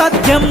సత్యం.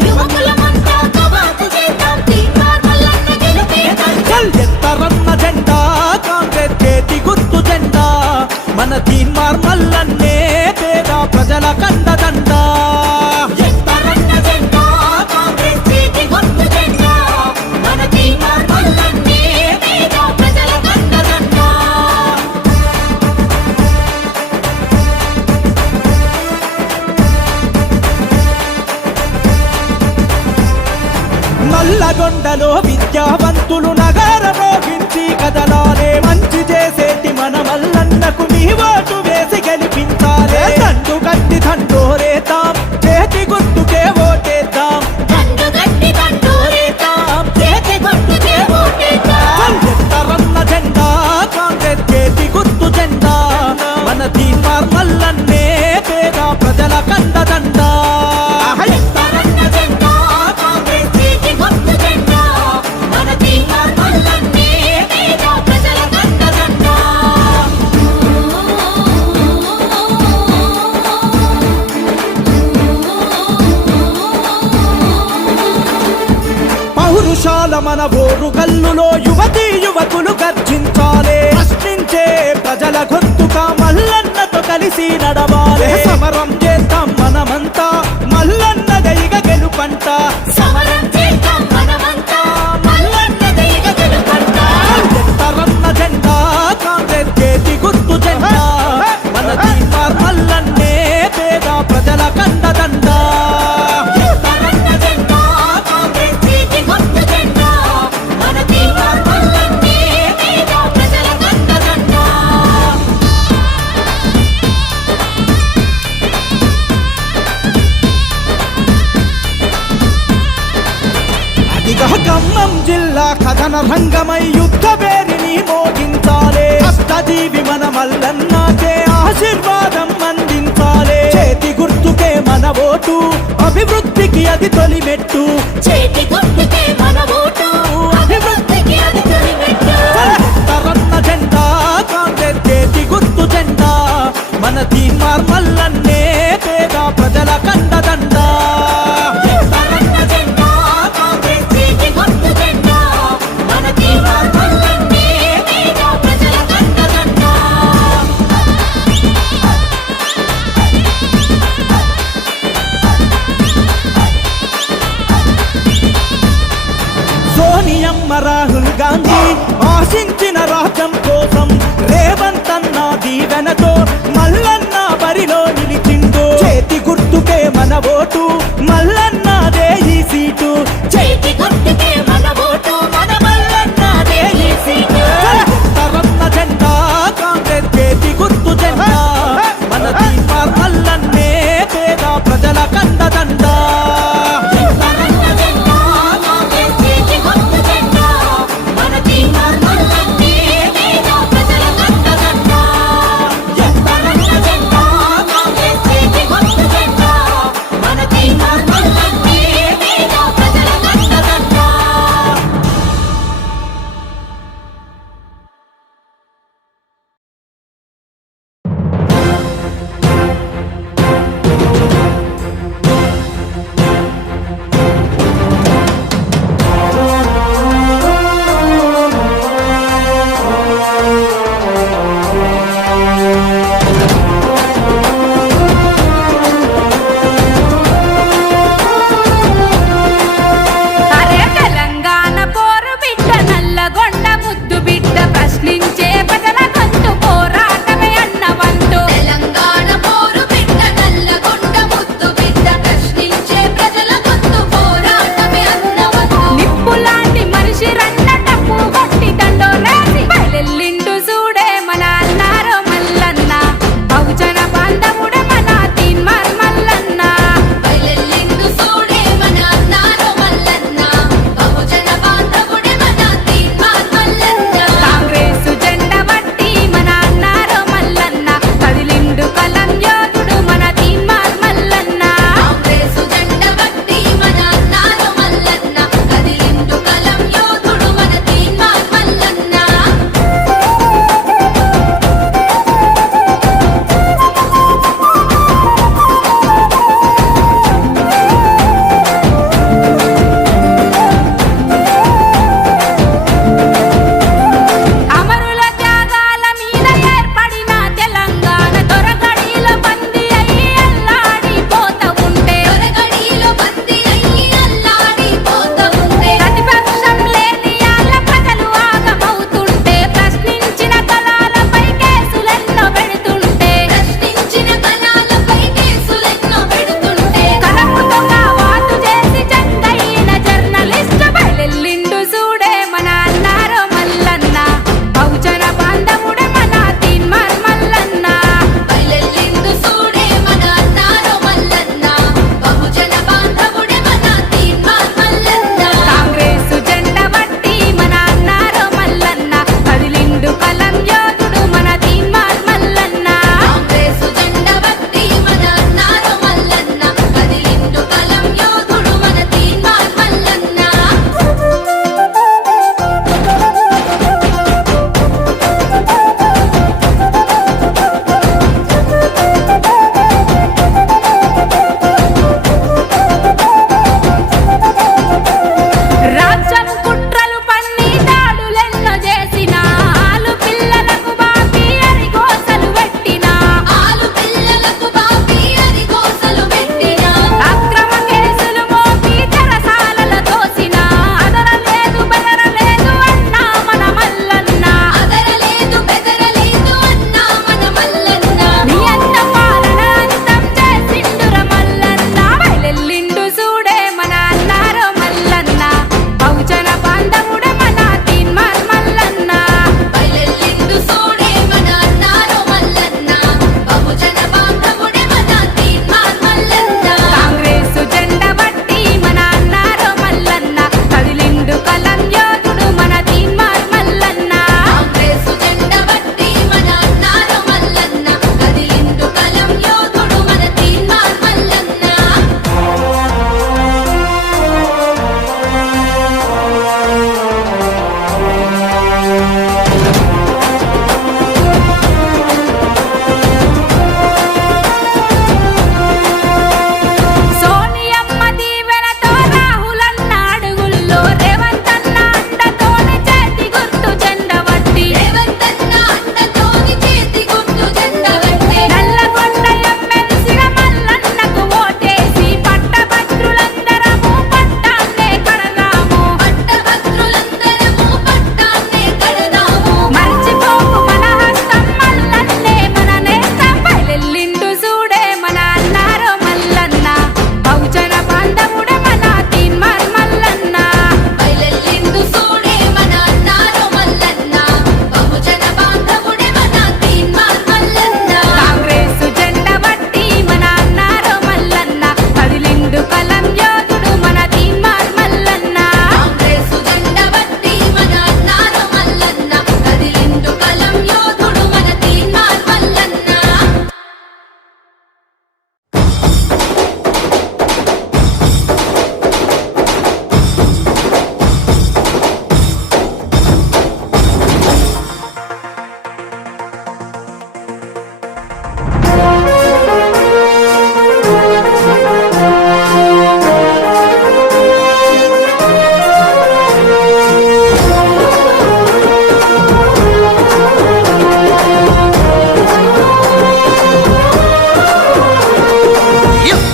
మన ఓరు కల్లులో యువతి యువకులు గర్జించాలే. ప్రశ్నించే ప్రజల గొంతుక మల్లన్నతో కలిసి నడవాలే. సమరం చేస్తాం మనమంతా మల్లన్న దైగ గెలుపంట. సమరం చేస్తాం మనమంతా మల్లన్న దైగ గెలుపంట. జెండా కాంగ్రెస్ చేతి అభివృద్ధికి అది తొలిమెట్టు. ఆశించిన రాజ్యం కోసం రేవంతన్నా దీవెనతో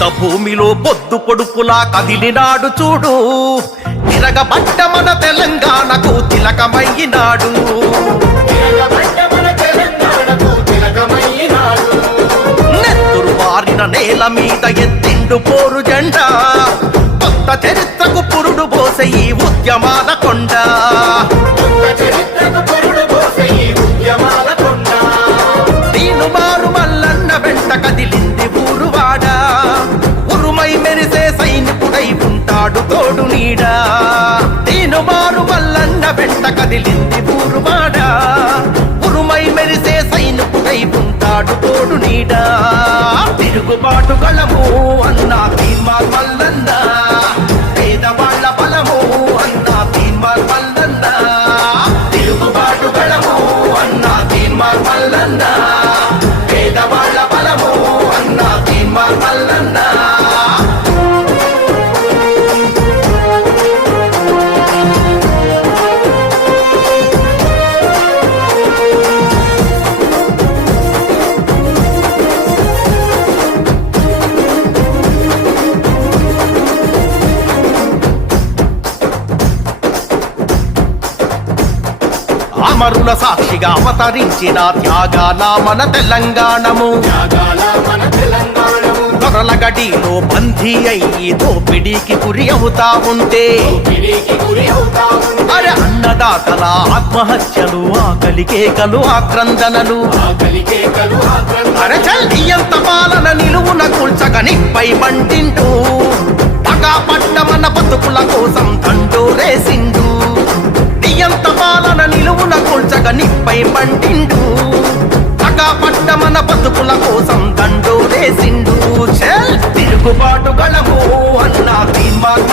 భూమిలో పొద్దు పొడుపులా కదిలినాడు చూడు. తిరగబడ్డ మన తెలంగాణకు తిలకమయ్యినాడు. నెత్తురు వారిన నేల మీద ఎత్తిండు పోరు జెండా. కొత్త చరిత్రకు పురుడు పోసే ఈ ఉద్యమాల కొండ. కదిలింది ఊరువాడ? ఉరుమై మెరిసే సైనికుడై ఉంటాడు తోడు నీడా? తిరుగుబాటు గలము అన్నా తీర్మార్ మల్లన్న అమరుల సాక్షిగా అవతరించిన త్యాగాల మన తెలంగాణము. దొరల గడిలో బందీ అయ్యి దోపిడీకి గురి అవుతా ఉంటే. అరే అన్నదాతల ఆత్మహత్యలు ఆకలికేకలు ఆక్రందనలు. అరే చల్లి ఎంత పాలన నిలువున కూల్చగని పై పంటింటూ పగా పట్ట మన బతుకుల కోసం దండోరేసిండు ఎంత పాలన నిలువున కూల్చక నిప్పై మంటిండు పట్ట మన బతుకుల కోసం దండోరేసిండు. చల్ తిరుగుబాటు గలము అన్నా తీర్మార్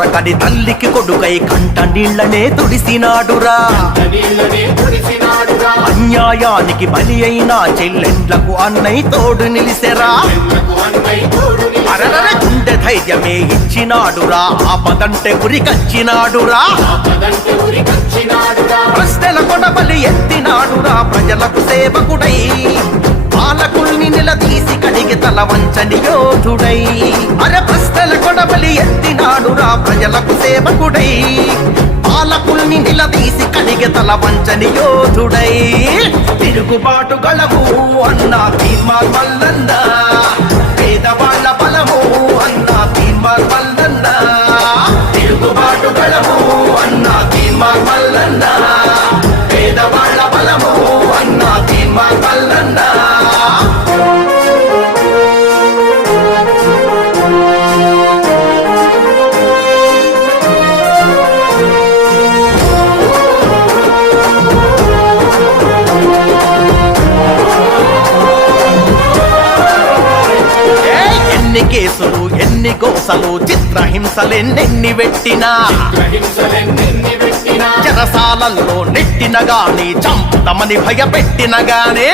దొరకని తల్లికి కొడుకై కంట నీళ్ళనే తుడిసినాడురా. అన్యాయానికి బలి అయిన చెల్లెండ్లకు అన్నయ్య తోడు నిలిసెరా. గుండె ధైర్యమే ఇచ్చినాడురా. ఆపదంటే గురికచ్చినాడురా ప్రశ్నల కొడబలి ఎత్తినాడురా ప్రజలకు సేవకుడై. పాలకుల్ని నిలదీసి కడిగి తల వంచని యోధుడై. అరభస్తల ప్రశ్నల కొడబలి ఎత్తినాడురా ప్రజలకు సేవకుడై. పాలకుల్ని నిలదీసి కడిగి తల వంచని యోధుడై. తిరుగుబాటు గలవు అన్న తీర్మార్ మల్లంద పేదవాళ్ళ బలము అన్న తీర్మార్ మల్లంద తిరుగుబాటు గలవు అన్న తీర్మార్ మల్లందా ఎన్ని చిత్రహింసలెన్నెన్ని పెట్టినా చెరసాలల్లో నెట్టిన గాని చంపుతమని భయపెట్టిన గానే.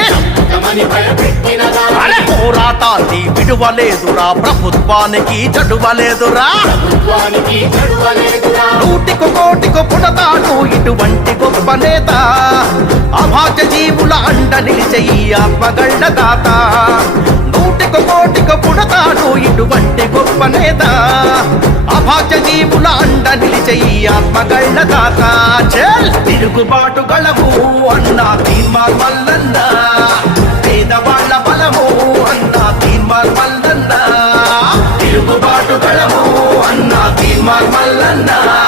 అరే పోరాటాన్ని విడువలేదురా ప్రభుత్వానికి చడువలేదురా నూటికు కోటికు పుడతాడు ఇటువంటి గొప్ప నేత. అభాగ్య జీవుల అండ నిలిచే ఈ ఆత్మగళ్ళ దాత. నూటికు కోటికు పుడతాడు ఇటువంటి గొప్ప నేత. అభాగ్య జీవుల అండ నిలిచే ఆత్మగళ్ళ దాత. చెల్! తిరుగుబాటు గలము అన్న తీర్మార్ మల్లన్న. పేదవాళ్ళ బలము అన్న తీర్మార్ మల్లన్న. తిరుగుబాటు గలము అన్న తీర్మార్ మల్లన్నా.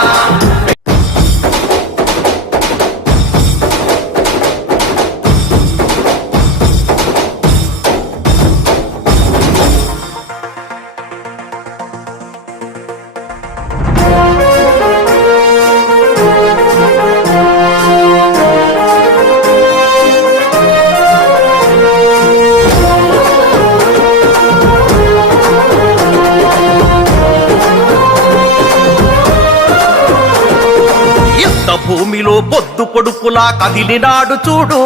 భూమిలో పొద్దు పొడుపులా కదిలినాడు చూడు.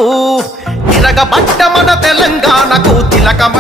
తిరగబట్ట మన తెలంగాణకు తిలకమ